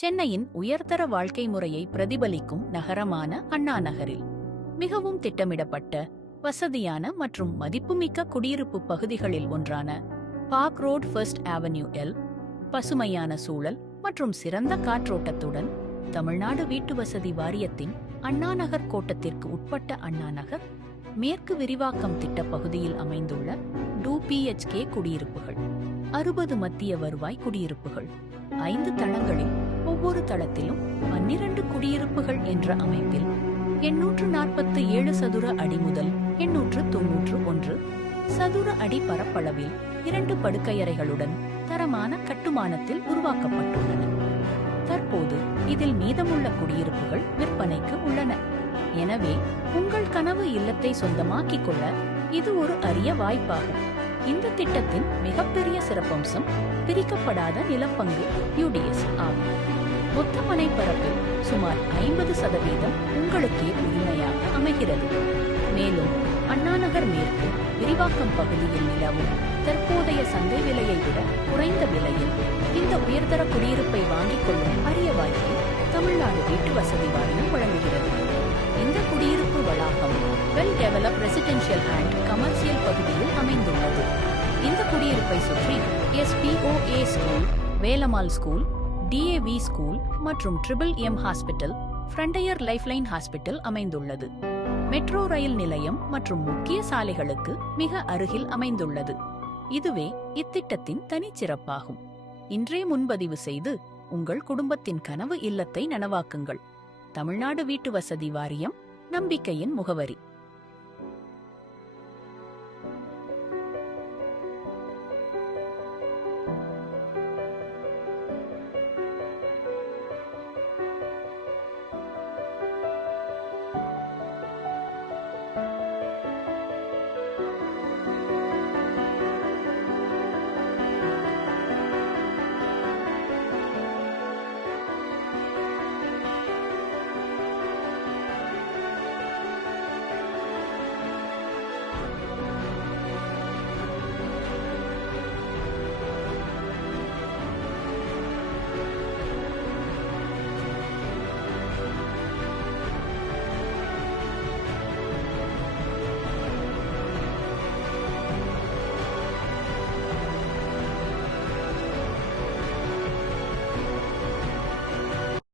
சென்னையின் உயர்தர வாழ்க்கை முறையை பிரதிபலிக்கும் நகரமான அண்ணா நகரில் மிகவும் திட்டமிடப்பட்ட வசதியான மற்றும் மதிப்புமிக்க குடியிருப்பு பகுதிகளில் ஒன்றான park road first avenue L பசுமையான சூழல் மற்றும் சிறந்த காற்றோட்டத்துடன் தமிழ்நாடு வீட்டுவசதி வாரியத்தின் அண்ணாநகர் கோட்டத்திற்கு உட்பட்ட அண்ணாநகர் மேற்கு விரிவாக்கம் திட்ட பகுதியில் அமைந்துள்ள 2 PHK குடியிருப்புகள் 60 மத்திய வருவாய் குடியிருப்புகள் 5 தளங்களில் ஒவ்வொரு தளத்திலும் 12 குடியிருப்புகள் என்ற அமைப்பில் 847 சதுர அடி முதல் 891 சதுர அடி பரப்பளவில் 2 படுக்கையறைகளுடன் தரமான கட்டுமானத்தில் உருவாக்கப்பட்டுள்ளன. தற்போது இதில் மீதமுள்ள குடியிருப்புகள் விற்பனைக்கு உள்ளன. எனவே உங்கள் கனவு இல்லத்தை சொந்தமாக்கிக் கொள்ள இது ஒரு அரிய வாய்ப்பாகும். இந்த திட்டத்தின் மிகப்பெரிய சிறப்பம்சம் பிரிக்கப்படாத நிலப்பங்கு UDS ஆகும். மொத்த மனை பரப்பில் சுமார் 50% உங்களுக்கே உரிமையாக அமைகிறது. மேலும் அண்ணாநகர் மேற்கு விரிவாக்கம் பகுதியில் நிலவும் தற்போதைய சந்தை விலையை விட குறைந்த விலையில் இந்த உயர்தர குடியிருப்பை வாங்கிக் கொள்ளும் அரிய வாய்ப்பை தமிழ்நாடு வீட்டு வசதி வாரியம் வழங்குகிறது. இந்த குடியிருப்பு வளாகம் well develop residential and commercial பகுதியில் அமைந்துள்ளது. இந்த குடியிருப்பை சுற்றி SPOA school, Velammal school, DAV school மற்றும் MMM hospital, frontier lifeline hospital அமைந்துள்ளது. மெட்ரோ ரயில் நிலையம் மற்றும் முக்கிய சாலைகளுக்கு மிக அருகில் அமைந்துள்ளது. இதுவே இத்திட்டத்தின் தனிச்சிறப்பாகும். இன்றே முன்பதிவு செய்து உங்கள் குடும்பத்தின் கனவு இல்லத்தை நனவாக்குங்கள். தமிழ்நாடு வீட்டு வசதி வாரியம், நம்பிக்கையின் முகவரி.